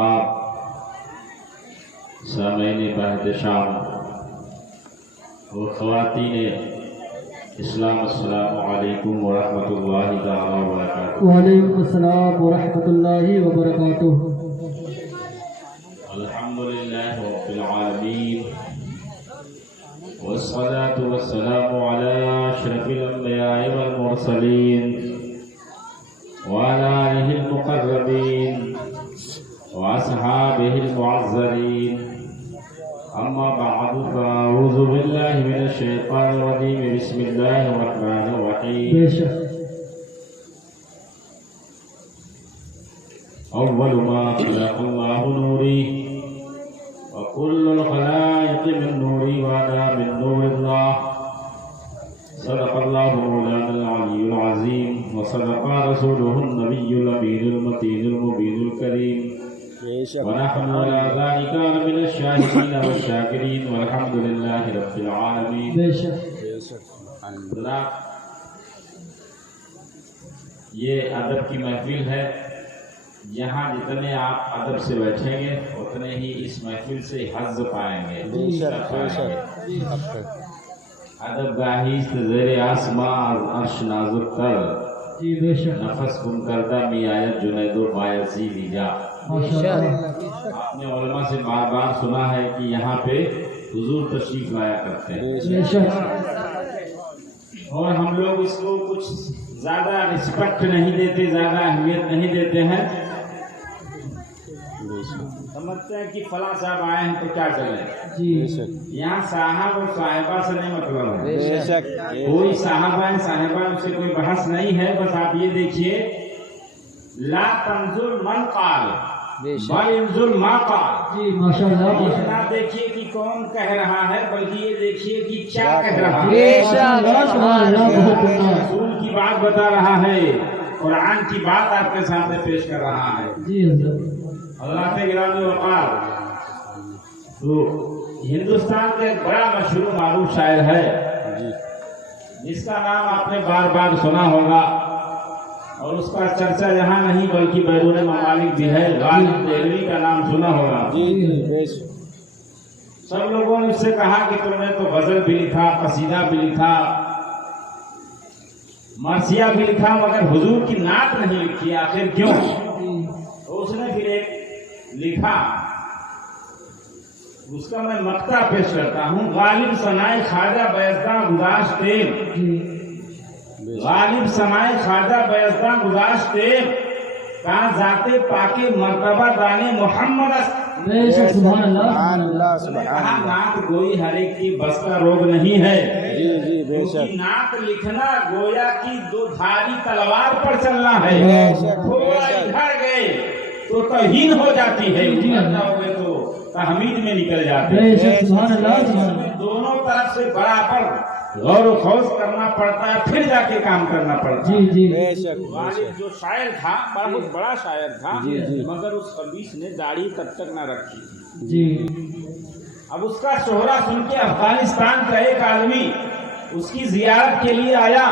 आदाब, सामईन बहतशाम व ख़वातीन इस्लाम, अस्सलामु अलैकुम व रहमतुल्लाहि तआला व बरकातुहू। वालेकुम अस्सलाम व रहमतुल्लाहि व बरकातुहू। अल्हम्दुलिल्लाहि रब्बिल आलमीन वस्सलातु वस्सलामु अला अशरफिल अंबिया'i वल मुरसलीन व अला आलिहिल मुक़र्रबीन व अस्हाबिहिल मुअज़्ज़रीन। अम्मा बअदु फ़अऊज़ु बिल्लाहि मिनश शैतानिर रजीम। बिस्मिल्लाहिर रहमानिर रहीम। बेशक अव्वलु मा खलक़ल्लाहु नूरी व कुल्लुल खलाइक़ि मिन नूरी व अना मिन नूरिल्लाह। सदक़ल्लाहु मौलानल अलियुल अज़ीम व सदक़ा रसूलुहुन नबियुल अमीनुल मतीनुल मुबीनुल करीम। व नहनु अला ज़ालिका मिनश शाहिदीन व शाकिरीन वल्हम्दुलिल्लाहि रब्बिल आलमीन। बेशक ये अदब की महफिल है। यहाँ जितने आप अदब से बैठेंगे उतने ही इस महफिल से हज़्ज़ पाएंगे। अदब गाहीस्त ज़ेरे आसमां अर्श नाजुक तर, जी बेशक नफस गुम करदा मी आयत जुनैदो बायसी लीजा। माशाअल्लाह। आपने उलमा से बार बार सुना है कि यहाँ पे हुजूर तशरीफ लाया करते हैं बेशक और हम लोग इसको कुछ ज्यादा रिस्पेक्ट नहीं देते, ज्यादा अहमियत नहीं देते हैं। समझते हैं कि फला साहब आए हैं तो क्या चले। जी यहाँ साहब और साहिबा से नहीं मतलब है। बेशक कोई साहबा है साहिबा उससे कोई बहस नहीं है। बस आप ये देखिए, ला तंजुर मन काल बल इंजुर मा काल। जी माशाअल्लाह। ये ना देखिए कि कौन कह रहा है, बल्कि ये देखिए कि क्या कह रहा है। माशाअल्लाह सुभानअल्लाह। बहुत अच्छा। रसूल की बात बता रहा है, कुरान की बात आपके सामने पेश कर रहा है। जी हज़रत। अल्लाह के गिरामी वक़ार। तो हिंदुस्तान का एक बड़ा मशहूर मारूफ शायर है जिसका नाम आपने बार बार सुना होगा और उसका चर्चा यहाँ नहीं बल्कि बैरून ममालिक भी है। गालिब देहलवी का नाम सुना होगा। सब लोगों ने उससे कहा कि तुमने तो गजल भी लिखा, कसीदा भी लिखा, मरसिया भी लिखा, मगर हुजूर की नात नहीं लिखी, आखिर क्यों? तो उसने फिर एक लिखा, उसका मैं मक्ता पेश करता हूँ। गालिब सनाए ख्वाजा बैज़दा गुदाश तेल, गालिब सनाए ख्वाजा बैज़दा गुदाश तेल, कहाँ जाते पाके मर्तबा दाने मोहम्मद। बेशक सुभानअल्लाह। कहा नात गोई हर एक की बस का रोग नहीं है। बेशक नात लिखना गोया की दो धारी तलवार पर चलना है। थोड़ा इधर गए तो तहीन हो जाती है, उधर जाओगे तो तहमीद में निकल जाते हैं। बेशक सुभानअल्लाह। दोनों तरफ से बराबर गौर व खौज करना पड़ता है, फिर जाके काम करना पड़ता है। जी जी गालिब जो शायर था, बहुत बड़ा शायर था, मगर उस खबीस ने दाढ़ी तब तक न रखी। जी अब उसका शोहरा सुन के अफगानिस्तान का एक आदमी उसकी जियारत के लिए आया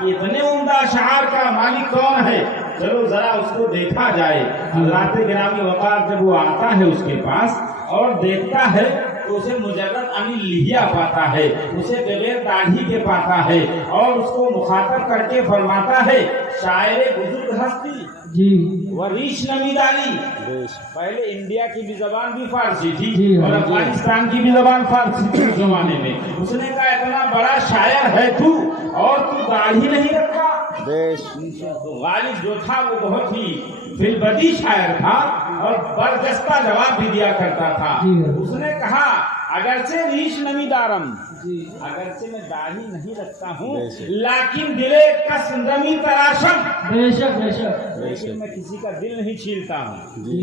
कि इतने उम्दा अशआर का मालिक कौन है, चलो जरा उसको देखा जाए। हज़रात गिरामी वक़ार जब वो आता है उसके पास और देखता है तो उसे मुजर्रद अनिल लिहिया पाता है, उसे बगैर दाढ़ी के पाता है और उसको मुखातब करके फरमाता है, शायर बुजुर्ग हस्ती जी व रीश नमीदारी। पहले इंडिया की भी जबान भी फारसी थी जी, और अफगानिस्तान की भी जबान फारसी थी उस जमाने में। उसने कहा इतना बड़ा शायर है तू और तू दाढ़ी नहीं रखा। तो गालिब जो था वो बहुत ही फिलबदी शायर था और बरजस्ता जवाब भी दिया करता था। उसने कहा, अगरचे रीश नमीदारम, अगरचे मैं दाढ़ी नहीं रखता हूँ, लेकिन दिले कसंदमी तराशम, बेशक बेशक। लेकिन मैं किसी का दिल नहीं छीलता हूँ। जी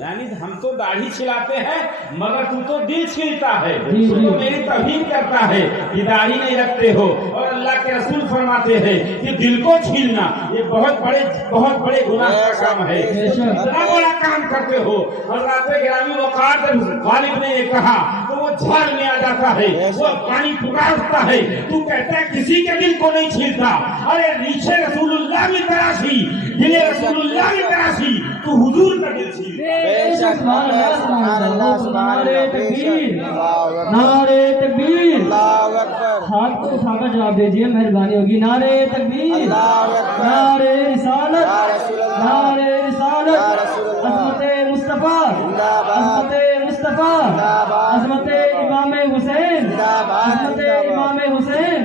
यानी हम तो दाढ़ी छिलाते हैं मगर तू तो दिल छीलता है। जी, तू जी। तो मेरी तौहीन करता है कि दाढ़ी नहीं रखते हो। और अल्लाह के रसूल फरमाते हैं कि दिल को छीलना ये बहुत बड़े गुनाह का काम है। बेशक। इतना बड़ा काम करते हो। हज़रात गिरामी वक़ार जब गालिब ने ये कहा तो वो झाड़ में आ जाता है, वो पानी पुकारता है, तू कहता है किसी के दिल को नहीं छीलता। अरे नीचे रसूलुल्लाह की तराशी, दिले रसूलुल्लाह की तराशी, तू हुजूर का दिल छील। नारे तकबीर, नारे तकबीर। हाथ को उठाकर जवाब दीजिए, मेहरबानी होगी। नारे तकबीर, नारे रिसालत, नारे रिसालत। अज़मत मुस्तफा, अज़मत मुस्तफा, अज़मत इमाम हुसैन, अज़मत इमाम हुसैन,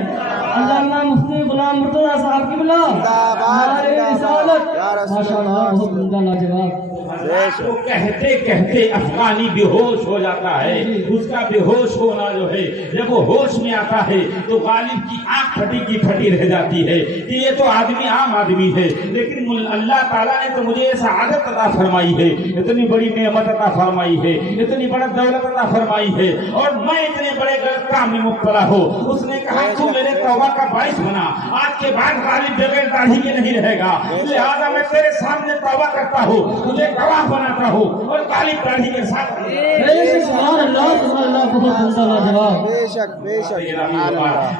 अल्लामा मुफ्ती गुलाम मुर्तज़ा साहब की बुला। नारे रिसालत। माशाअल्लाह, बहुत उम्दा, लाजवाब। तो कहते कहते अफगानी बेहोश हो जाता है। उसका बेहोश होना जो है, जब वो होश में आता है तो गालिब की आंख फटी की फटी रह जाती है कि ये तो आदमी आम आदमी है, लेकिन अल्लाह ताला ने तो मुझे ये सआदत अता फरमाई है, इतनी बड़ी नेमत अता फरमाई है, इतनी बड़ी दौलत अता फरमाई है, और मैं इतने बड़े गलत काम में मुब्तला हो। उसने कहा तू मेरे तौबा का बाइस बना, आज के बाद गालिब बगैर दाढ़ी के नहीं रहेगा, लिहाजा मैं तेरे सामने तौबा करता हूँ, तुझे गवाह बनाता हूँ और काली दाढ़ी के साथ। सुभान अल्लाह, सुभान अल्लाह, बहुत उम्दा, लाजवाब। बेशक बेशक।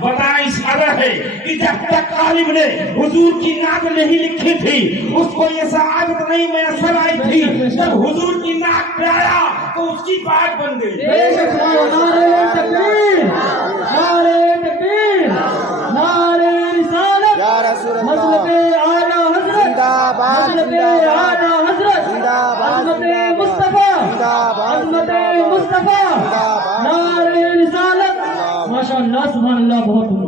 बताना इस कदर है कि जब तक कालिब ने हुजूर की नात नहीं लिखी थी, उसको ये सआदत नहीं मैसर आई थी। जब हुजूर की नात पे आया तो उसकी बात बन गई। नारे तकबीर, नारे तकबीर, नारे रिसालत। या रसूल अल्लाह, हज़रत आला हज़रत, जिंदाबाद, हज़रत आला हज़रत, जिंदाबाद, हज़रत मुस्तफा, जिंदाबाद, हज़रत मुस्तफा। नारे रिसालत। माशाअल्लाह, सुभान अल्लाह, बहुत उम्दा।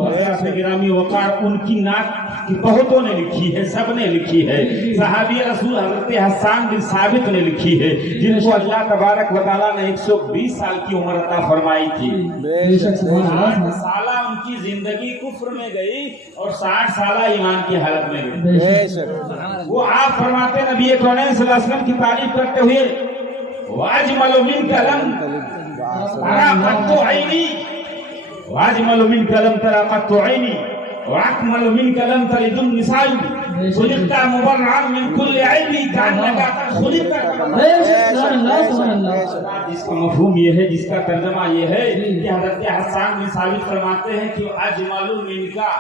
गिरामी वकार उनकी नात की बहुतों ने लिखी है, सब ने लिखी है। सहाबी रसूल हज़रत हसन बिन साबित ने लिखी है, जिनको अल्लाह तबारक व तआला ने 120 साल की उम्र अता फरमाई थी। बेशक, सुभान अल्लाह। 60 साला उनकी जिंदगी कुफ्र में गई और 60 साला ईमान की हालत में गई। बेशक। वो आप फरमाते नबी कौन सल्लल्लाहु अलैहि वसल्लम की तारीफ करते हुए, वाजमल मिन कलम तरा कत्तु ऐनी, वाजमल मिन कलम तरा कत्तु ऐनी, वाकमल मिन कलम तलिदुन निसाई, खुलिक़ता मुबर्रअन मिन कुल्लि ऐबी कान्नका कद खुलिक़ता। सुभान अल्लाह, सुभान अल्लाह। जिसका मफहूम ये है, जिसका तर्जुमा ये है कि हज़रत हसन बिन साबित फरमाते हैं कि अजमलु मिनका,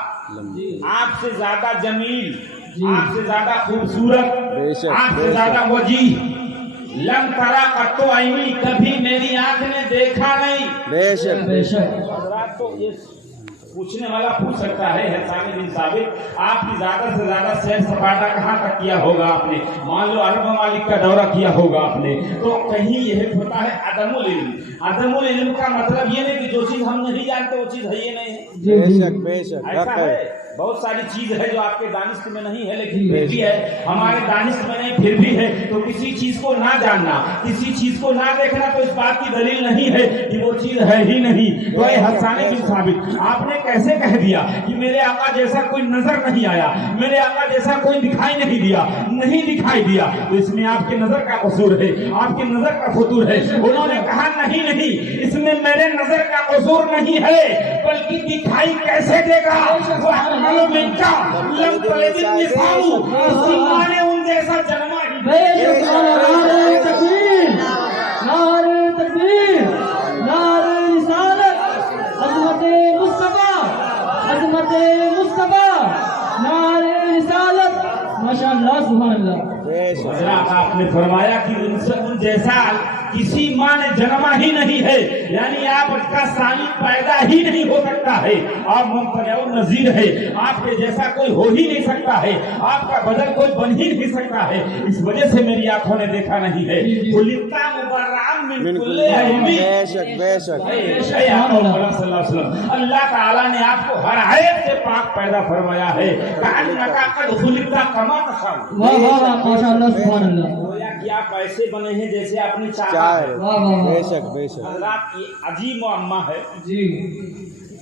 आपसे ज्यादा जमील, आपसे ज्यादा खूबसूरत, आपसे ज्यादा वजीह लम तरा कत्तो ऐनी, कभी मेरी आंख ने देखा नहीं। बेशक बेशक। हज़रात, तो ये पूछने वाला पूछ सकता है, हसन बिन साबित आपकी ज्यादा से ज्यादा सैर सपाटा कहाँ तक किया होगा आपने? मान लो अरब ममालिक का दौरा किया होगा आपने, तो कहीं यह होता है अदमुल इल्म। अदमुल इल्म का मतलब ये नहीं कि जो चीज हम नहीं जानते वो चीज है ये नहीं है। बेशक बेशक। ऐसा है, बहुत सारी चीज है जो आपके दानिश में नहीं है, लेकिन फिर भी है, हमारे दानिश में नहीं फिर भी है। तो किसी चीज को ना जानना, किसी चीज को ना देखना तो इस बात की दलील नहीं है कि वो चीज है ही नहीं। तो हसन बिन साबित, आपने कैसे कह दिया कि मेरे आका जैसा कोई नजर नहीं आया, मेरे आका जैसा कोई दिखाई नहीं दिया, नहीं दिखाई दिया, तो इसमें आपके नजर का कसूर है, आपके नजर का फतूर है। उन्होंने कहा नहीं नहीं, इसमें मेरे नजर का कसूर नहीं है, बल्कि दिखाई कैसे देगा? मिनका लम तलिदिन निसाऊ, इसी माँ ने उन जैसा जन्मा ही। नारे तकबीर, नारे तकबीर, नारे रिसालत। अज़मत मुस्तफा, अज़मत मुस्तफा, नारे रिसालत। माशाअल्लाह, सुभान अल्लाह। हज़रात, आपने फरमाया कि उनसे उन जैसा किसी माँ ने जन्मा ही नहीं है, यानी आपका सानी पैदा ही नहीं हो सकता है। आप मुमतनउन नज़ीर है, आपके जैसा कोई हो ही नहीं सकता है, आपका बदल कोई बन ही नहीं सकता है। इस वजह से मेरी आंखों ने देखा नहीं है। खुलिक़ता मुबर्रअन मिन कुल्लि ऐबी। बेशक बेशक। अल्लाह ताला ने आपको हर ऐब से पाक पैदा फरमाया है। कान्नका कद खुलिक़ता कमा तशाऊ। वाह वाह वाह, माशाअल्लाह, सुभान अल्लाह। गोया कि आप ऐसे बने हैं जैसे आपने चाहा। वाह वाह। बेशक बेशक। हज़रात, ये अजीब मुअम्मा है। जी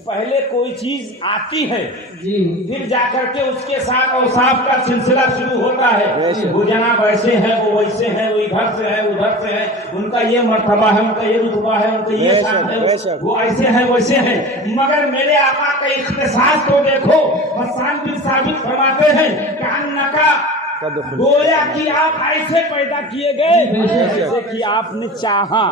पहले कोई चीज आती है, जी, फिर जाकर के उसके साथ औसाफ का सिलसिला शुरू होता है। वो जनाब ऐसे है, वो वैसे है, वो इधर से है, उधर से है, उनका ये मर्तबा है, उनका ये रुतबा है, उनका ये शान है, वो ऐसे है वैसे है। मगर मेरे आका का इख्तिसास तो देखो। हसन बिन साबित फरमाते हैं कि अन्नका, गोया कि आप ऐसे पैदा किए गए जैसे कि आपने चाहा।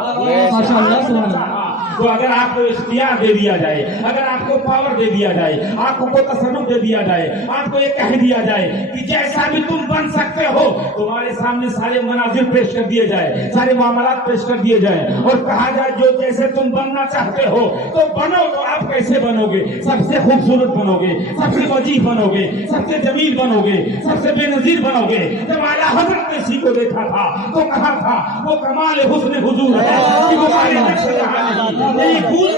माशाअल्लाह, सुभान अल्लाह। तो अगर आपको इख्तियार दे दिया जाए, अगर आपको पावर दे दिया जाए, आपको कोई तसल्लुत दे दिया जाए, आपको ये कह दिया जाए कि जैसा भी तुम बन सकते हो, तुम्हारे सामने सारे मनाजिर पेश कर दिए जाए, सारे मामलात पेश कर दिए जाए और कहा जाए जो जैसे तुम बनना चाहते हो तो बनो, तो आप कैसे बनोगे? सबसे खूबसूरत बनोगे, सबसे वजीह बनोगे, सबसे जमील बनोगे, सबसे बेनजीर बनोगे। जब आला हजरत ने इसी को देखा था तो कहा था वो कमाल हुस्न हुजूर है कि वो सारे नक्श जहां नहीं, यही फूल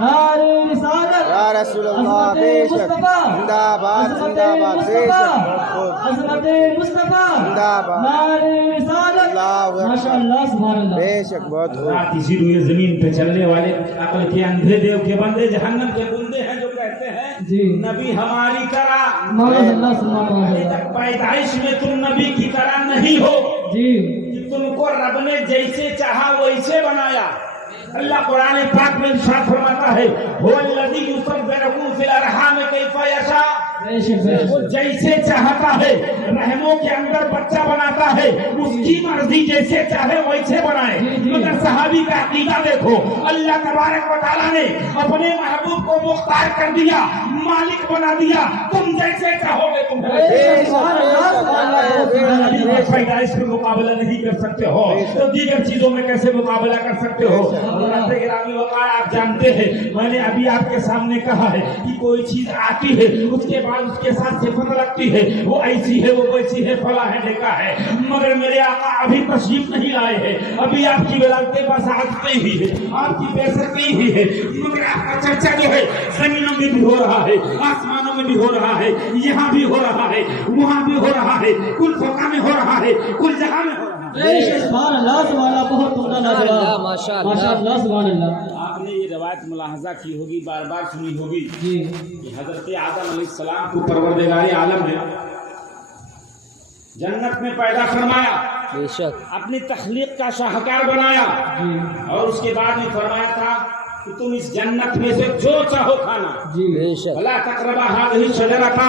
नारे रिसालत या रसूल अल्लाह बेशक जिंदाबाद जिंदाबाद बेशक अज़मत मुस्तफा जिंदाबाद नारे रिसालत माशाअल्लाह सुभान अल्लाह बेशक बहुत खूब रात इसी रुए जमीन पे चलने वाले अकल के अंधे देव के बंदे जहन्नम के बंदे हैं जो कहते हैं जी नबी हमारी तरह माशाअल्लाह सुभान अल्लाह पैदाइश में तुम नबी की तरह नहीं हो जी कि तुमको रब ने जैसे चाहा वैसे बनाया। अल्लाह कुरान पाक में इरशाद फरमाता है हुवल्लज़ी युसव्विरुकुम फिल अरहाम कैफा यशा, वो जैसे चाहता है रहमों के अंदर बच्चा बनाता है, उसकी मर्जी जैसे चाहे वैसे बनाए। मगर सहाबी का अकीदा देखो, अल्लाह तबारक व तआला ने अपने महबूब को मुख्तार कर दिया, मालिक बना दिया, तुम जैसे चाहोगे तुम पैदाइश में मुकाबला नहीं कर सकते हो तो दीगर चीजों में कैसे मुकाबला कर सकते हो? गिरामी वकार आप जानते हैं, मैंने अभी आपके सामने कहा है कि कोई चीज आती है उसके बाद उसके साथ सिफत लगती है, वो ऐसी है वो वैसी है फला है देखा है, मगर मेरे आका अभी तशरीफ नहीं लाए हैं, अभी आपकी विलायत बस आते ही है, आपकी बेइज्जती ही है, मगर आपका चर्चा जो है जमीनों में भी हो रहा है, आसमानों में भी हो रहा है, यहाँ भी हो रहा है, वहाँ भी हो रहा है, कुल फौका में हो रहा है, कुल जगह में हो रहा है। सुभान अल्लाह सुभान अल्लाह बहुत उम्दा लाजवाब माशाअल्लाह सुभान अल्लाह। आपने ये रवायत मुलाहजा की होगी, बार बार सुनी होगी जी कि हजरत आदम अलैहिस्सलाम को परवरदिगार आलम ने जन्नत में पैदा फरमाया, बेशक अपनी तख्लीक का शाहकार बनाया जी और उसके बाद में फरमाया था कि तुम इस जन्नत में से जो चाहो खाना, जी बेशक भला तकरबा हाज़िही शजरता,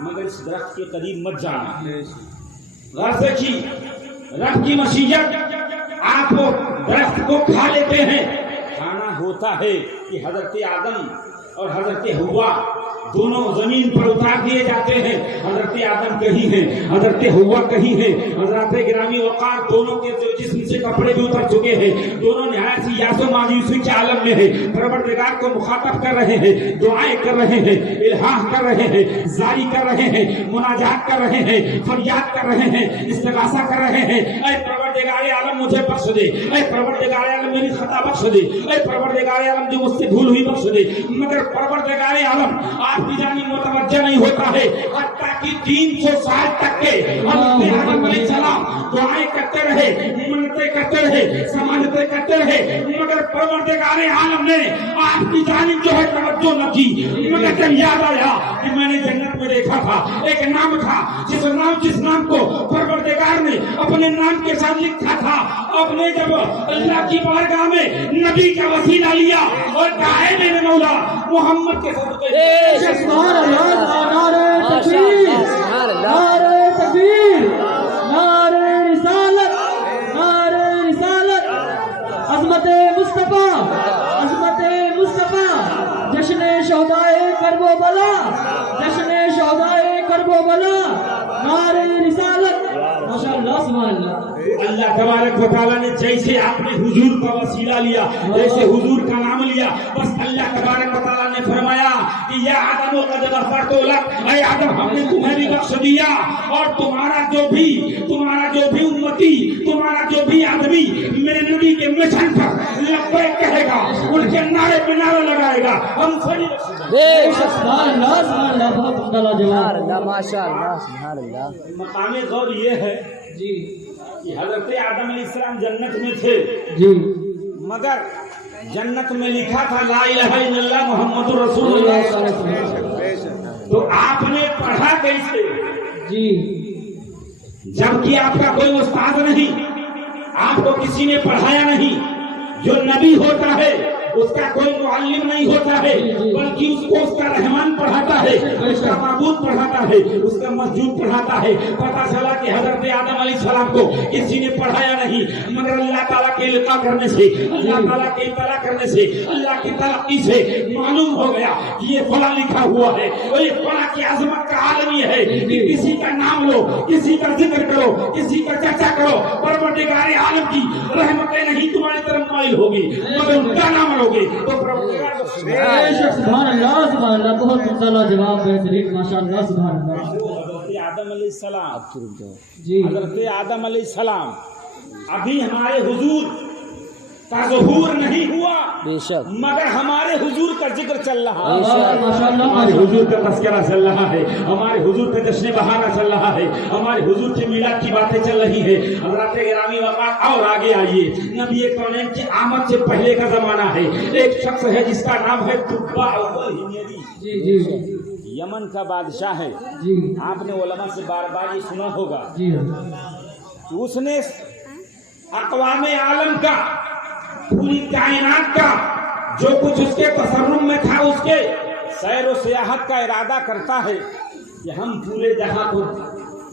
मगर इस दरख्त के करीब मत जाना। गौर से की रब की मशीयत, आप दरख्त को खा लेते हैं, खाना होता है कि हजरत आदम और हजरत हुआ दोनों जमीन पर उतार दिए जाते हैं। हजरत आदम कहीं है, हजरत हुआ कहीं है, हजरत गिरामी वकार दोनों के जो जिस्म से कपड़े भी उतर चुके हैं, दोनों निहायत ही यासो मायूसी के आलम में है, परवरदिगार को मुखातब कर रहे हैं, दुआएं कर रहे हैं, इल्हाह कर रहे हैं, जारी कर रहे हैं, मुनाजात कर रहे हैं, फरियाद कर रहे हैं, इस्तिगासा कर रहे हैं, ऐ परवरदिगार आलम मुझे बख्श दे, ऐ परवरदिगार आलम मेरी खता बख्श दे, ऐ परवरदिगार आलम जो मुझसे भूल हुई बख्श दे। मगर परवरदिगार आलम आपकी जानी मुतवज्जह नहीं होता है, हत्ता कि 300 साल तक के आदम अलैहिस्सलाम दुआएं करते रहे, मन्नतें करते रहे, समानतें करते रहे, मगर परवरदिगार आलम ने आपकी जानिब जो है तवज्जो न की। मगर जब याद आया कि मैंने जन्नत में देखा था एक नाम था, जिस नाम को परवरदिगार ने अपने नाम के साथ लिखा था, अपने जब अल्लाह की बारगाह में नबी का वसीला लिया और कहा है मेरे मौला मोहम्मद के साथ सुभान अल्लाह नारे तकबीर नारे तकबीर नारे रिसालत नारे रिसालत अज़मत मुस्तफा अज़मत मुस्तफा जश्न शोदाए करबला जश्न शोदाए करबला नारे रिसालत माशाअल्लाह सुभान अल्लाह। अल्लाह तबारक व तआला ने जैसे आपने हुजूर का वसीला लिया, जैसे हुजूर का नाम लिया, बस अल्लाह तबारक व तआला ने फरमाया कि या आदम कद गफरतु लक, ऐ आदम हमने तुम्हें भी बख्श दिया और तुम्हारा जो भी उम्मती, तुम्हारा जो भी आदमी मेरे नबी के मिशन पर लब्बैक कहेगा, उनके नारे पे नारा लगाएगा, हम सभी सुभान अल्लाह सुभान अल्लाह बहुत उम्दा लाजवाब माशाअल्लाह सुभान अल्लाह। मकाम गौर ये है जी कि हजरत आदम अलैहिस्सलाम जन्नत में थे, जी मगर जन्नत में लिखा था ला इलाहा इल्लल्लाह मुहम्मदुर रसूलुल्लाह। तो आपने पढ़ा कैसे? जी जबकि आपका कोई उस्ताद नहीं, आपको किसी ने पढ़ाया नहीं। जो नबी होता है اس کا کوئی معلم نہیں ہوتا ہے بلکہ اس کو اس کا رحمان پڑھاتا ہے, اس کا معبود پڑھاتا ہے, اس کا مسجود پڑھاتا ہے. پتا چلا کہ حضرت آدم علیہ السلام کو کسی نے پڑھایا نہیں مگر اللہ تعالیٰ کے لقا کرنے سے, اللہ تعالیٰ کے اطلاع کرنے سے, اللہ کی تلقی سے معلوم ہو گیا کہ یہ فلاں لکھا ہوا ہے اور یہ فلاں کی عظمت کا عالم یہ ہے کہ کسی کا نام لو, کسی کا ذکر کرو, کسی کا چرچا کرو, پروردگار عالم کی رحمتیں نہیں تمہاری طرف مائل ہوگی مگر ان کا نام لو گے تو پروردگار سبحان اللہ سبحان اللہ, بہت مطلع جواب بہترین ماشاءاللہ سبحان اللہ. حضرت آدم علیہ السلام, جی حضرت آدم علیہ السلام ابھی ہمارے حضور کا ظہور نہیں ہوا بے شک مگر ہمارے حضور کا ذکر چل رہا ہے, ماشاءاللہ ہمارے حضور کا تذکرہ چل رہا ہے, ہمارے حضور کا جشن بہارا چل رہا ہے, ہمارے حضور کے میلاد کی باتیں چل رہی ہے. حضرات گرامی وقت اور آگے آئیے, نبی کونین کی آمد سے پہلے کا زمانہ ہے. ایک شخص ہے جس کا نام ہے تبع اول ہمیری, جی جی یمن کا بادشاہ ہے. جی آپ نے علماء سے بار بار یہ سنا ہوگا جی کہ اس نے اقوام عالم کا, پوری کائنات کا جو کچھ اس کے تصرف میں تھا اس کے سیر و سیاحت کا ارادہ کرتا ہے کہ ہم پورے جہاں کو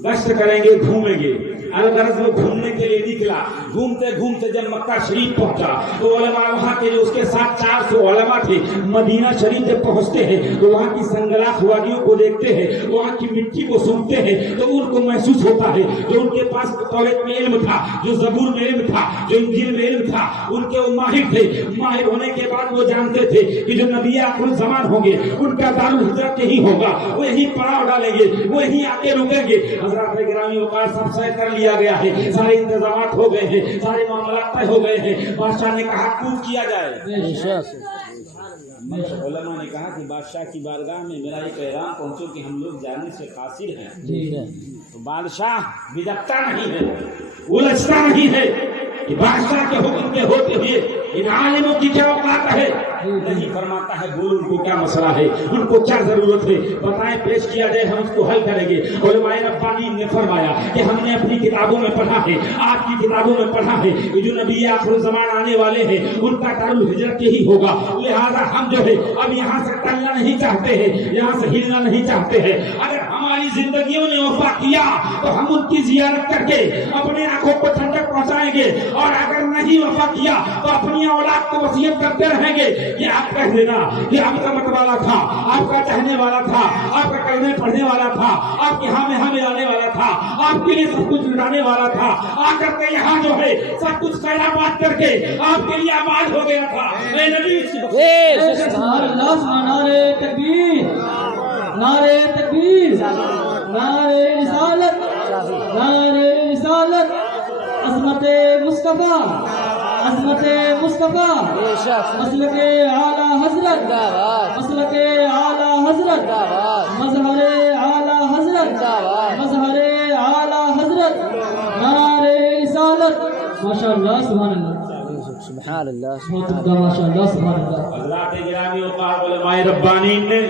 گشت کریں گے, گھومیں گے. الغرض وہ گھومنے کے لیے نکلا. گھومتے گھومتے جب مکہ شریف پہنچا تو علماء وہاں کے جو اس کے ساتھ 400 علماء تھے مدینہ شریف جب پہنچتے ہیں تو وہاں کی سنگلاخ وادیوں کو دیکھتے ہیں, وہاں کی مٹی کو سونگتے ہیں تو ان کو محسوس ہوتا ہے جو ان کے پاس توریت میں علم تھا, جو زبور میں علم تھا, جو انجیل میں علم تھا, ان کے وہ ماہر تھے. ماہر ہونے کے بعد وہ جانتے تھے کہ جو نبی آخر الزمان ہوں گے ان کا دارالحجرت یہی ہوگا, وہ یہی پڑاؤ ڈالیں گے, وہ یہی آ کے رکیں گے. حضرات گرامی اوقات سب طے کر لیا گیا ہے, سارے انتظامات ہو گئے ہیں, سارے معاملات طے ہو گئے ہیں. بادشاہ نے کہا کوچ کیا جائے. بے شک علماء نے کہا کہ بادشاہ کی بارگاہ میں میرا یہ پیغام پہنچو کہ ہم لوگ جانے سے قاصر ہیں. تو بادشاہ بدکتا نہیں ہے, الجھتا نہیں ہے کہ بادشاہ کے حکم کے ہوتے ہوئے ان عالموں کی کیا اوقات ہے, نہیں فرماتا ہے بول ان کو کیا مسئلہ ہے, ان کو کیا ضرورت ہے, بتائیں پیش کیا جائے, ہم اس کو حل کریں گے. علماء ربانی نے فرمایا کہ ہم نے اپنی کتابوں میں پڑھا ہے, آپ کی کتابوں میں پڑھا ہے کہ جو نبی آخر الزمان آنے والے ہیں ان کا دارالحجرت یہی ہوگا. لہذا ہم جو ہے اب یہاں سے ٹلنا نہیں چاہتے ہیں, یہاں سے ہلنا نہیں چاہتے ہیں. اگر ہماری زندگیوں نے وفا کیا تو ہم ان کی زیارت کر کے اپنے آنکھوں کو ٹھنڈک پہنچائیں گے, اور اگر نہیں وفا کیا تو اپنی اولاد کو وصیت کرتے رہیں گے کہ آپ کہہ دینا کہ آپ کا مت والا تھا, آپ کا چاہنے والا تھا, آپ کا کلمے پڑھنے والا تھا, آپ کے ہاں میں ہاں ملانے والا تھا, آپ کے لیے سب کچھ لٹانے والا تھا, آ کر کے یہاں جو ہے سب کچھ خیرات کر کے آپ کے لیے آباد ہو گیا تھا. اے نبی سبحان اللہ سبحان نعرے تکبیر, نعرے تکبیر, نعرے رسالت, نعرے رسالت, عظمت مصطفیٰ, عظمت مصطفیٰ, مسلک اعلیٰ حضرت, مسلک اعلیٰ حضرت, مظہر اعلیٰ حضرت, مظہر اعلیٰ حضرت, نعرے رسالت. ماشاءاللہ سبحان اللہ سبحان اللہ بہت عمدہ, ماشاءاللہ سبحان اللہ. حضرات گرامی اوقات علماء ربانین نے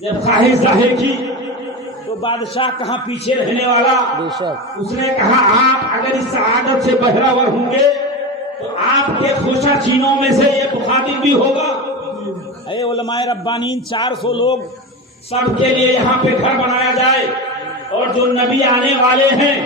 جب خواہش ظاہر کی تو بادشاہ کہاں پیچھے رہنے والا, بے شک اس نے کہا آپ اگر اس سعادت سے بہراور ہوں گے تو آپ کے خوشہ چینوں میں سے یہ مخاطب بھی ہوگا. اے علماء ربانین 400 لوگ سب کے لیے یہاں پہ گھر بنایا جائے, اور جو نبی آنے والے ہیں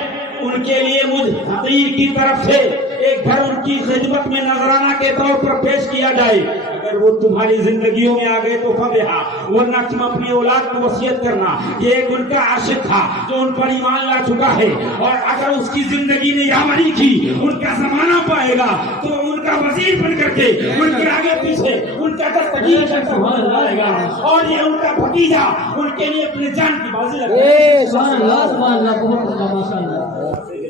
ان کے لیے مجھ حقیر کی طرف سے ایک گھر ان کی خدمت میں نذرانہ کے طور پر پیش کیا جائے. اگر وہ تمہاری زندگیوں میں آ گئے تو فبہا, ورنہ تم اپنی اولاد کو وصیت کرنا. یہ ایک ان کا عاشق تھا جو ان پر ایمان لا چکا ہے, اور اگر اس کی زندگی نے یامنی کی ان کا زمانہ پائے گا تو ان کا وزیر بن کر کے ان کے آگے پیچھے ان کا دستگیر لائے گا, اور یہ ان کا بھتیجا ان کے لیے اپنے جان کی بازی لگائے. سبحان اللہ سبحان اللہ, بہت عمدہ, ماشاءاللہ.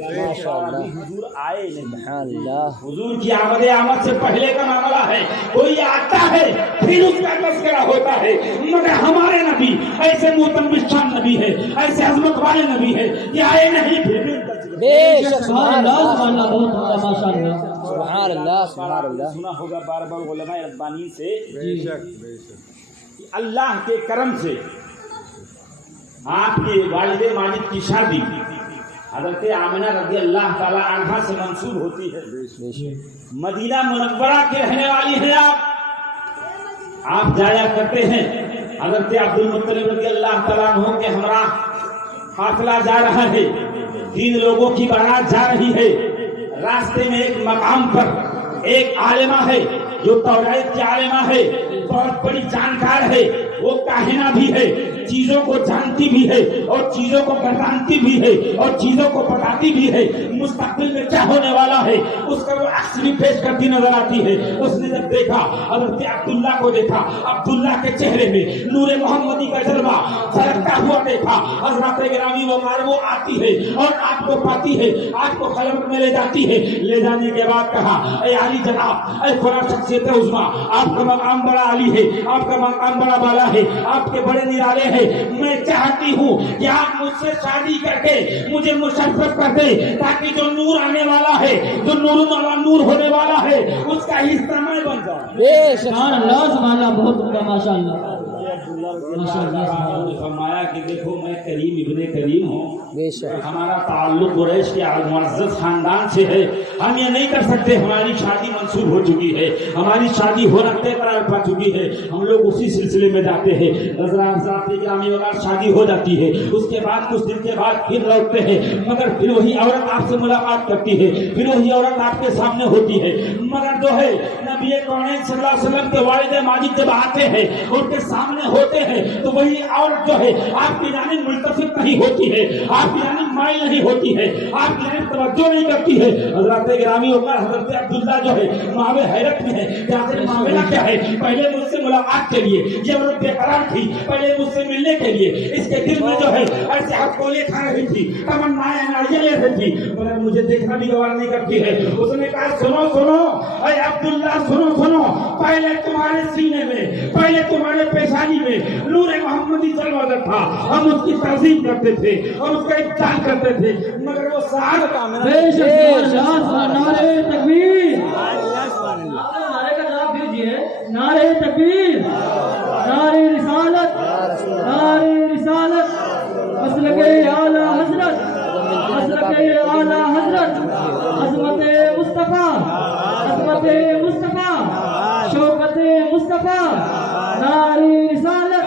حضور آئے نہیں, سبحان اللہ حضور کی آمد سے پہلے کا معاملہ ہے. کوئی آتا ہے پھر اس کا تذکرہ ہوتا ہے, مگر ہمارے نبی ایسے معتمد شان نبی ہے, ایسے عظمت والے نبی ہے کہ آئے نہیں پھر بے شک سبحان اللہ سبحان اللہ, بہت عمدہ, ماشاءاللہ. سبحان اللہ سبحان اللہ. سنا ہوگا بار بار علماء ربانی سے کہ اللہ کے کرم سے آپ کے والد ماجد کی شادی حضرت آمنہ رضی اللہ تعالی عنہا سے منسوب ہوتی ہے. مدینہ منورہ کے رہنے والی ہیں آپ جایا کرتے ہیں. حضرت عبد المطلب رضی اللہ تعالیٰ عنہ کے ہمراہ قافلہ جا رہا ہے. 3 لوگوں کی بارات جا رہی ہے. راستے میں ایک مقام پر ایک عالمہ ہے جو توریت کی عالمہ ہے, بہت بڑی جانکار ہے, وہ کاہنہ بھی ہے, چیزوں کو جانتی بھی ہے اور چیزوں کو گردانتی بھی ہے اور چیزوں کو بتاتی بھی ہے. مستقبل میں کیا ہونے والا ہے اس کا وہ عکس بھی پیش کرتی نظر آتی ہے. اس نے جب دیکھا حضرت عبداللہ کو دیکھا, عبداللہ کے چہرے میں نور محمدی کا جلوہ جھلکتا ہوا دیکھا. حضرات گرامی وہ آتی ہے اور آپ کو پاتی ہے, آپ کو خلوت میں لے جاتی ہے. لے جانے کے بعد کہا اے علی جناب, اے قرآن شخصیت عظمیٰ, آپ کا مقام بڑا عالی ہے, آپ کا مقام بڑا بالا ہے, آپ کے بڑے نرالے ہیں. میں چاہتی ہوں کہ آپ مجھ سے شادی کر کے مجھے مشرف کر دیں تاکہ جو نور آنے والا ہے, جو نور ہونے والا ہے, اس کا حصہ میں بن جاؤں. سبحان اللہ, سبحان اللہ, بہت عمدہ, ماشاء اللہ. فرمایا کہ دیکھو میں کریم ابن کریم ہوں, ہمارا تعلق قریش کے معزز خاندان سے ہے, ہم یہ نہیں کر سکتے. ہماری شادی منسوخ ہو چکی ہے, ہماری شادی ہونا طے قرار پا چکی ہے, ہم لوگ اسی سلسلے میں جاتے ہیں. گرامی وغیرہ شادی ہو جاتی ہے, اس کے بعد کچھ دن کے بعد پھر لوٹتے ہیں, مگر پھر وہی عورت آپ سے ملاقات کرتی ہے, پھر وہی عورت آپ کے سامنے ہوتی ہے. مگر جو ہے نبی کونین صلی اللہ علیہ وسلم کے والد ماجد جب آتے ہیں, ان کے سامنے ہوتے ہیں, تو وہی عورت جو ہے آپ کی جانب ملتفت نہیں ہوتی ہے, آپ کی جانب مائل نہیں ہوتی ہے, آپ کی جانب توجہ نہیں کرتی ہے. حضرت گرامی ہو کر حضرت عبداللہ جو ہے معاوے حیرت میں ہے کہ آخر معاملہ کیا ہے. پہلے مجھ سے ملاقات کے لیے یہ عورت بے قرار تھی, پہلے مجھ سے ملنے کے لیے اس کے دل میں جو ہے ایسے ہتھولے کھا رہی تھی, تمنائیں ناریاں لے رہی تھی, مگر مجھے دیکھنا بھی گوارا نہیں کرتی ہے. اس نے کہا سنو سنو اے عبداللہ, سنو سنو, پہلے تمہارے سینے میں, پہلے تمہارے پیشانی میں نور محمدی جلوہ تھا, ہم اس کی تعظیم کرتے تھے, ہم اس کا ابتداء کرتے تھے, مگر وہ سعادت نعرے تکبیر, نعرے کا جواب دیجیے, نعرے تکبیر, نعرے رسالت, نعرے رسالت, مسلک اعلی حضرت, مسلک اعلی حضرت, عظمت مصطفیٰ, عظمت مصطفیٰ, شوکت مصطفیٰ, نعرے رسالت.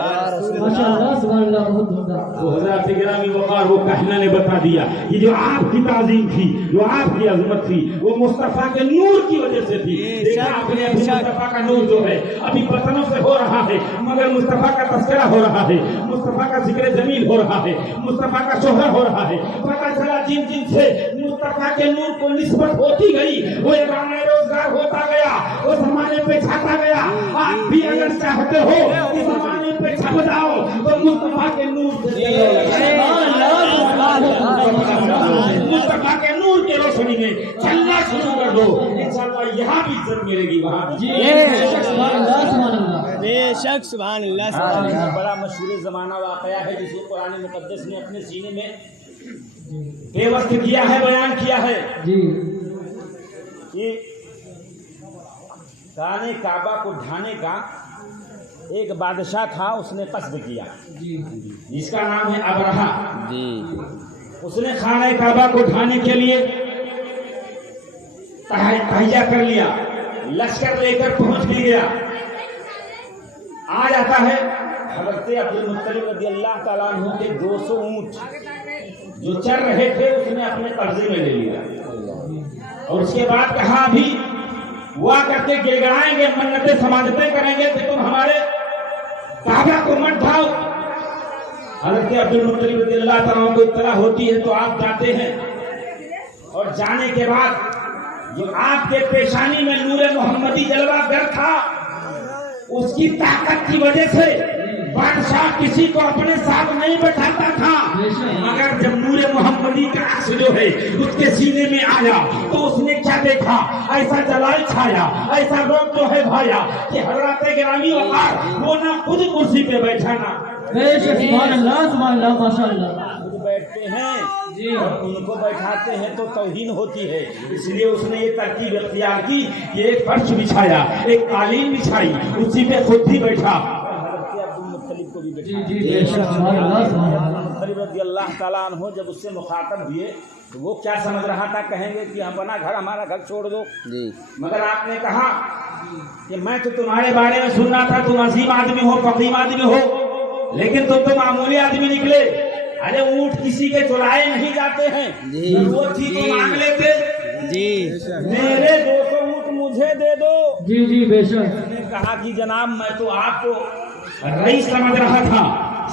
ماشاءاللہ, سبحان اللہ, بہت عمدہ. حضرات گرامی وقار وہ کہنا نے بتا دیا, یہ جو آپ کی تعظیم تھی, جو آپ کی عظمت تھی, وہ مصطفیٰ کے نور کی وجہ سے تھی. دیکھا آپ نے ابھی مصطفیٰ کا نور جو ہے ابھی بطنوں سے ہو رہا ہے, مگر مصطفیٰ کا تذکرہ ہو رہا ہے, مصطفیٰ کا ذکر جمیل ہو رہا ہے, مصطفیٰ کا شوہر ہو رہا ہے. پتہ چلا جن جن سے مصطفیٰ کے نور کو نسبت ہوتی گئی وہ اعلان روزگار ہوتا گیا, وہ زمانے پہ چھاتا گیا. آپ بھی اگر چاہتے ہو کہ زمانے پہ چھپ جاؤ تو مصطفیٰ کے نور مصطفیٰ کے نور کی روشنی میں چلنا شروع کر دو, انشاءاللہ یہاں بھی عزت ملے گی, وہاں بھی. بے شک, سبحان اللہ. بڑا مشہور زمانہ واقعہ ہے جس کو قرآن مقدس نے اپنے سینے میں بے وقت کیا ہے, بیان کیا ہے. یہ خانہ کعبہ کو ڈھانے کا ایک بادشاہ تھا, اس نے قصد کیا, جس کا نام ہے ابرہہ. اس نے خانہ کعبہ کو ڈھانے کے لیے تہیہ کر لیا, لشکر لے کر پہنچ بھی گیا. آ جاتا ہے حضرت عبد المطلب رضی اللہ تعالیٰ عنہ کے 200 اونٹ جو چل رہے تھے اس نے اپنے قبضے میں لے لیا, اور اس کے بعد کہا بھی ہوا کرتے گڑگڑائیں گے, منتیں سماجتیں کریں گے کہ تم ہمارے کعبہ کو مت ڈھاؤ. حضرت عبد المطلب رضی اللہ تعالیٰ عنہ کو اطلاع ہوتی ہے تو آپ جاتے ہیں, اور جانے کے بعد جو آپ کے پیشانی میں نور محمدی جلوہ گر تھا, اس کی طاقت کی وجہ سے بادشاہ کسی کو اپنے ساتھ نہیں بٹھاتا تھا, مگر جب نور محمدی کا عکس جو ہے اس کے سینے میں آیا تو اس نے کیا دیکھا, ایسا جلال چھایا, ایسا روب جو ہے بھایا کہ حضرات گرامی وقار وہ نہ خود کرسی پہ بیٹھا نا سبحان اللہ, سبحان اللہ, ماشاء اللہ. بیٹھتے ہیں اور ان کو بیٹھاتے ہیں تو توہین ہوتی ہے, اس لیے اس نے یہ ترکیب اختیار کی کہ ایک فرش بچھایا, ایک قالین بچھائی, اسی پہ خود بھی بیٹھا. रज़ी अल्लाह ताला अन्हो जब उससे मुखातब हुए तो वो क्या समझ रहा था, कहेंगे कि हम अपना घर, हमारा घर छोड़ दो जी, मगर आपने कहा कि मैं तो तुम्हारे बारे में सुनना था, तुम अजीम आदमी हो, फकीम आदमी हो, लेकिन तुम तो मामूली आदमी निकले। अरे ऊँट किसी के चुराए नहीं जाते हैं, वो चीज तो मांग लेते जी, मेरे 200 ऊँट मुझे दे दो जी जी बेशक। मैंने कहा कि जनाब मैं तो आपको रईस समझ रहा था,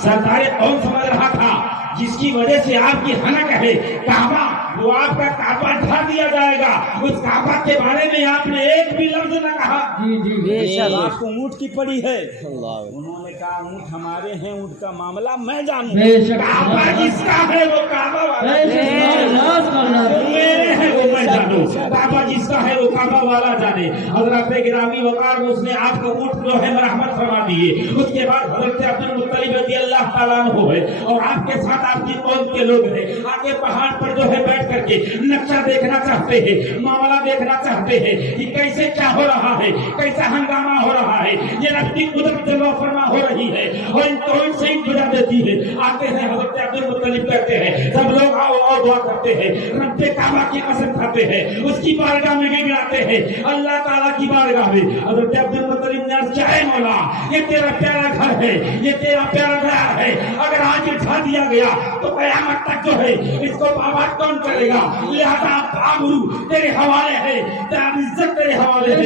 सरदार कौन समझ रहा था, जिसकी वजह से आपकी हनक है काबा, वो आपका काबा ढा दिया जाएगा। उस काबा के बारे में आपने एक भी लफ्ज न कहा। जी जी बेशक। आपको ऊँट की पड़ी है। उन्होंने कहा ऊँट हमारे हैं, ऊँट का मामला मैं जानूं। बेशक। काबा जिसका है वो काबा वाला, मेरे हैं वो मैं जानूं। काबा जिसका है वो काबा वाला जाने। हजरत गिरामी वकार उसने आपको ऊँट जो है मरहमत फरमा दिए। उसके बाद हजरत अब्दुल मुत्तलिब रज़ी अल्लाह ताला अन्हु है और आपके साथ आपकी कौम के लोग हैं, आगे पहाड़ पर जो है बैठ करके नक्शा देखना चाहते हैं, मामला देखना चाहते हैं कि कैसे क्या हो रहा है, कैसा हंगामा हो रहा है, ये रब की कुदरत जमा फरमा हो रही है और इन तौर से ही गुजर देती है। आते हैं हजरत अब्दुल मुत्तलिब कहते हैं सब लोग आओ और दुआ करते हैं, रब काबा की कसम खाते हैं, उसकी बारगाह में गिड़गिड़ाते हैं, अल्लाह ताला की बारगाह में। हजरत अब्दुल मुत्तलिब ने अर्ज़ किया, ऐ मौला ये तेरा प्यारा घर है, ये तेरा प्यारा घर है, अगर आज ये ढा दिया गया तो कयामत तक जो है इसको आबाद कौन करेगा, लिहाजा आबरू तेरे हवाले है, तेरा इज्जत तेरे हवाले है।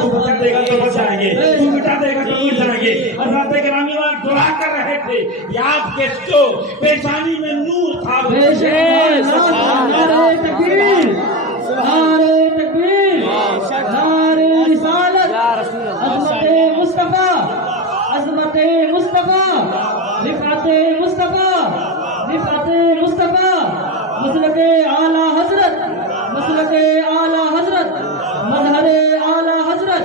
तू बचा देगा तो बचाएंगे, तू मिटा देगा तो मिट जाएंगे। हज़रत गिरामी वाला दुआ कर रहे थे, याद के जो पेशानी में नूर था। नारे तकबीर, नारे तकबीर, नारे रिसालत, अज़मते मुस्तफा, अज़मते मुस्तफा, रिफ़ाते मुस्तफा, रिफ़ाते मुस्तफा, मसलके आला हजरत, मसलके आला हजरत, मजहरे आला हजरत,